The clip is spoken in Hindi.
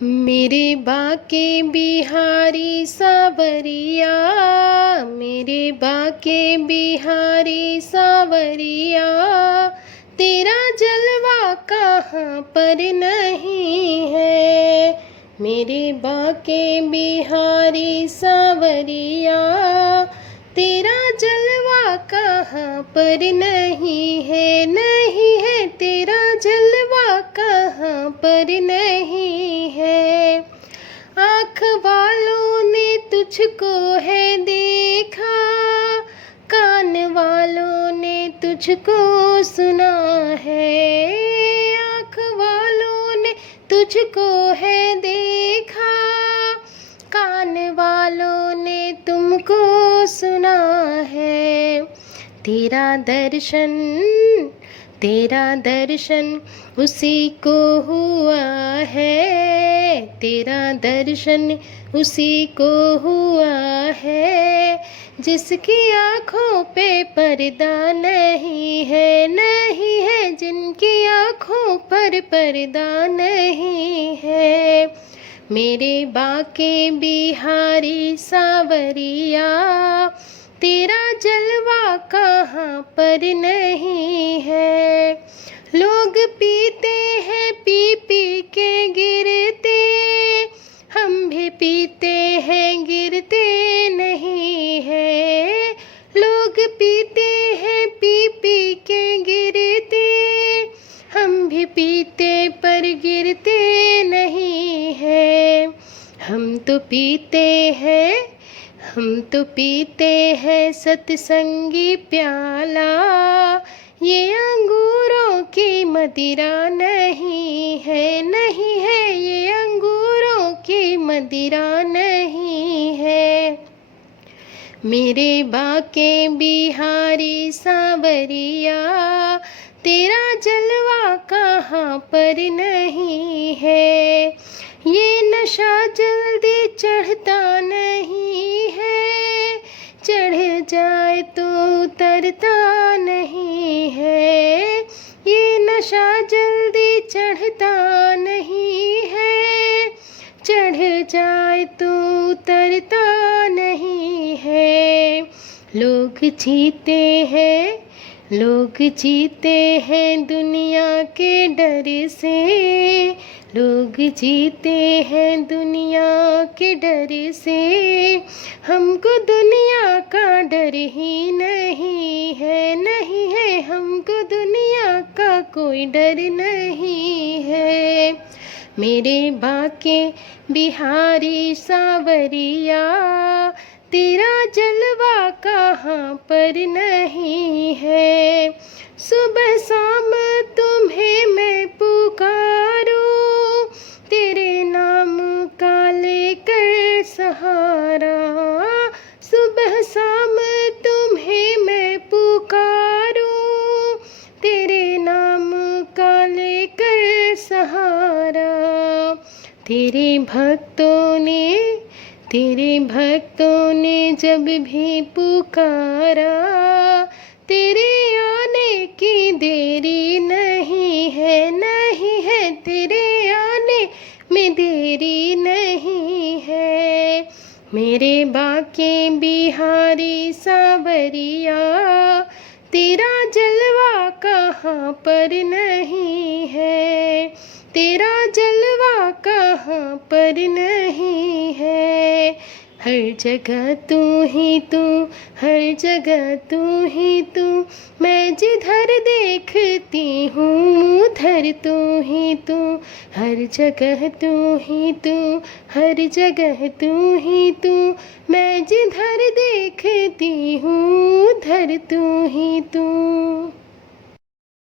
मेरे बाके बिहारी सावरिया, मेरे बाके बिहारी सावरिया, तेरा जलवा कहाँ पर नहीं है। मेरे बाके बिहारी सावरिया, तेरा जलवा कहाँ पर नहीं है, नहीं है तेरा जलवा कहाँ पर नहीं है। आँख वालों ने तुझको है देखा, कान वालों ने तुझको सुना है। आँख वालों ने तुझको है देखा, कान वालों ने तुमको सुना है। तेरा दर्शन उसी को हुआ है, तेरा दर्शन उसी को हुआ है, जिसकी आँखों पे पर्दा नहीं है, नहीं है जिनकी आँखों पर पर्दा नहीं है। मेरे बाके बिहारी सावरिया, तेरा जलवा कहाँ पर नहीं है। लोग पीते हैं पी पी के गिरते, हम भी पीते हैं गिरते नहीं है। लोग पीते हैं पी पी के गिरते, हम भी पीते पर गिरते नहीं है। हम तो पीते हैं सत्संगी प्याला, ये अंगूरों की मदिरा नहीं है, नहीं है ये अंगूरों की मदिरा नहीं है। मेरे बाके बिहारी सावरिया, तेरा जलवा कहाँ पर नहीं है। ये नशा जल्दी चढ़ता नहीं है, चढ़ जाए तो उतरता नहीं है। ये नशा जल्दी चढ़ता नहीं है, चढ़ जाए तो उतरता नहीं है। लोग जीते हैं दुनिया के डर से, लोग जीते हैं दुनिया के डर से, हमको दुनिया का डर ही नहीं है, नहीं है हमको दुनिया का कोई डर नहीं है। मेरे बाके बिहारी सावरिया, तेरा जलवा कहाँ पर नहीं है। सुबह शाम तुम्हें मैं पुकारूं, तेरे नाम का लेकर सहारा। सुबह शाम तुम्हें मैं पुकारूं, तेरे नाम का लेकर सहारा। तेरे भक्तों ने जब भी पुकारा, तेरे आने की देरी नहीं है, नहीं है तेरे आने में देरी नहीं है। मेरे बाके बिहारी सावरिया, तेरा जलवा कहाँ पर नहीं है, तेरा जलवा कहाँ पर नहीं है। हर जगह तू ही तू, हर जगह तू ही तू, मैं जिधर देखती हूँ उधर तू ही तू। हर जगह तू ही तू, हर जगह तू ही तू, मैं जिधर देखती हूँ उधर तू ही तू।